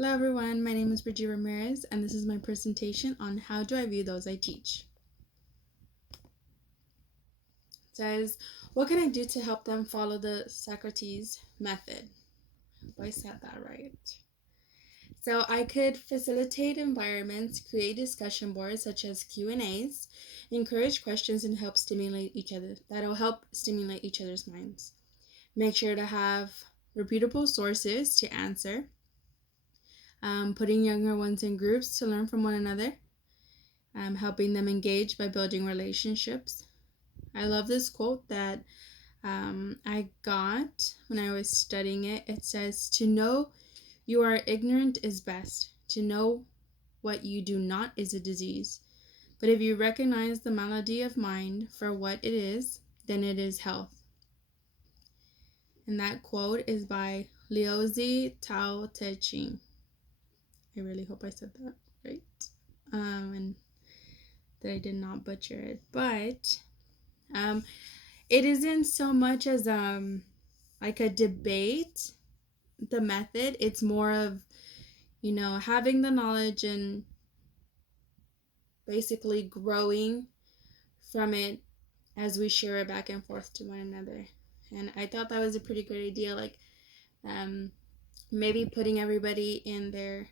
Hello everyone, my name is Bridget Ramirez and this is my presentation on how do I view those I teach. It says, what can I do to help them follow the Socrates method? Hope I said that right. So I could facilitate environments, create discussion boards such as Q&As, encourage questions and help stimulate each other. That'll help stimulate each other's minds. Make sure to have reputable sources to answer. Putting younger ones in groups to learn from one another. Helping them engage by building relationships. I love this quote that I got when I was studying it. It says, to know you are ignorant is best. To know what you do not is a disease. But if you recognize the malady of mind for what it is, then it is health. And that quote is by Liuzi Tao Te Ching. I really hope I said that right. And that I did not butcher it. But it isn't so much as like a debate, the method. It's more of, having the knowledge and basically growing from it as we share it back and forth to one another. And I thought that was a pretty great idea, like maybe putting everybody in their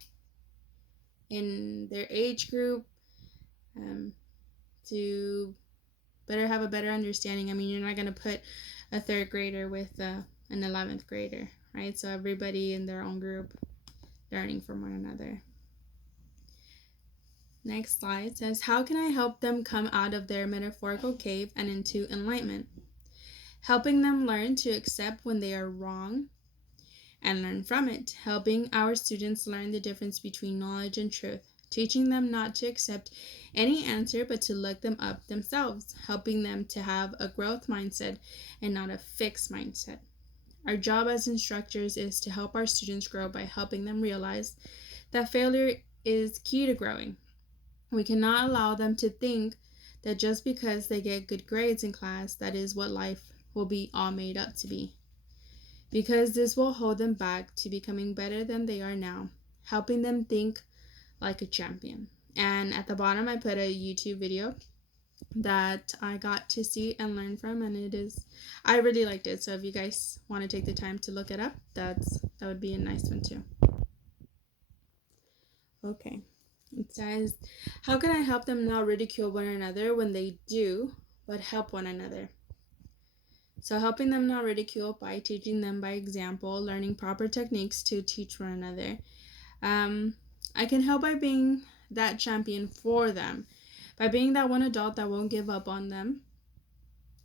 age group to better have a better understanding. I mean, you're not going to put a third grader with an 11th grader, right? So everybody in their own group learning from one another. Next slide says, how can I help them come out of their metaphorical cave and into enlightenment? Helping them learn to accept when they are wrong and learn from it. Helping our students learn the difference between knowledge and truth. Teaching them not to accept any answer but to look them up themselves. Helping them to have a growth mindset and not a fixed mindset. Our job as instructors is to help our students grow by helping them realize that failure is key to growing. We cannot allow them to think that just because they get good grades in class, that is what life will be all made up to be. Because this will hold them back to becoming better than they are now, helping them think like a champion. And at the bottom, I put a YouTube video that I got to see and learn from, and I really liked it. So if you guys want to take the time to look it up, that would be a nice one too. Okay. It says, how can I help them not ridicule one another when they do, but help one another? So helping them not ridicule by teaching them by example, learning proper techniques to teach one another. I can help by being that champion for them, by being that one adult that won't give up on them.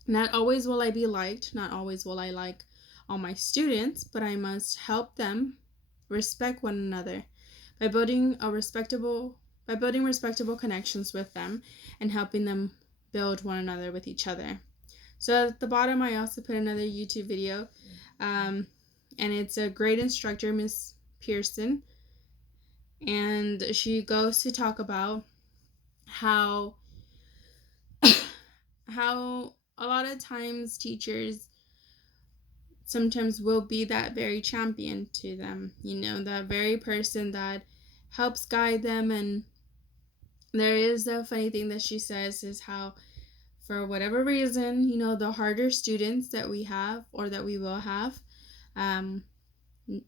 Not always will I be liked, not always will I like all my students, but I must help them respect one another by building respectable connections with them and helping them build one another with each other. So at the bottom, I also put another YouTube video, and it's a great instructor, Miss Pearson, and she goes to talk about how a lot of times teachers sometimes will be that very champion to them, that very person that helps guide them. And there is a funny thing that she says is how, for whatever reason, the harder students that we have or that we will have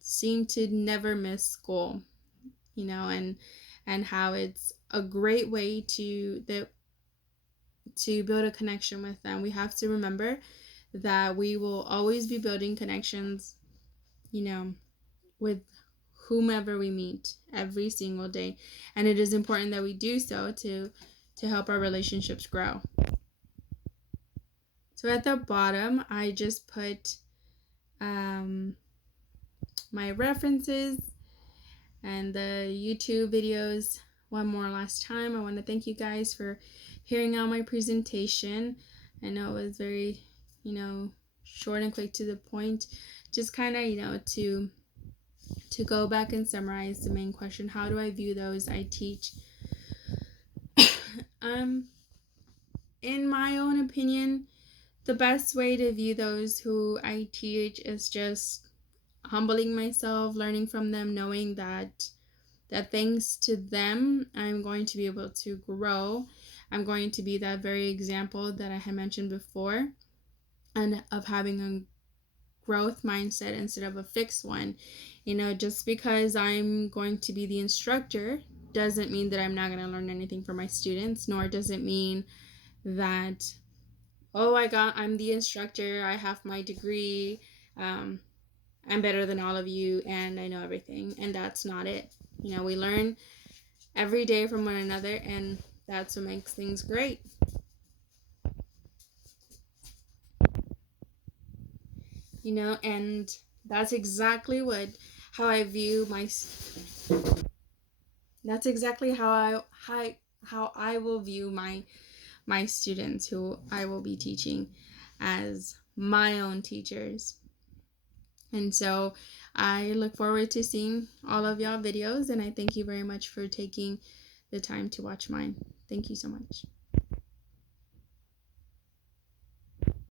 seem to never miss school, and how it's a great way to build a connection with them. We have to remember that we will always be building connections, with whomever we meet every single day. And it is important that we do so to help our relationships grow. So at the bottom, I just put my references and the YouTube videos one more last time. I want to thank you guys for hearing out my presentation. I know it was very, short and quick to the point. Just kind of, to go back and summarize the main question: how do I view those I teach? In my own opinion, the best way to view those who I teach is just humbling myself, learning from them, knowing that that thanks to them, I'm going to be able to grow. I'm going to be that very example that I had mentioned before, and of having a growth mindset instead of a fixed one. Just because I'm going to be the instructor doesn't mean that I'm not going to learn anything from my students, nor does it mean that, oh, I'm the instructor, I have my degree, I'm better than all of you, and I know everything. And that's not it. We learn every day from one another, and that's what makes things great. And that's exactly how I view my that's exactly how I will view my students who I will be teaching as my own teachers. And so I look forward to seeing all of y'all videos, and I thank you very much for taking the time to watch mine. Thank you so much.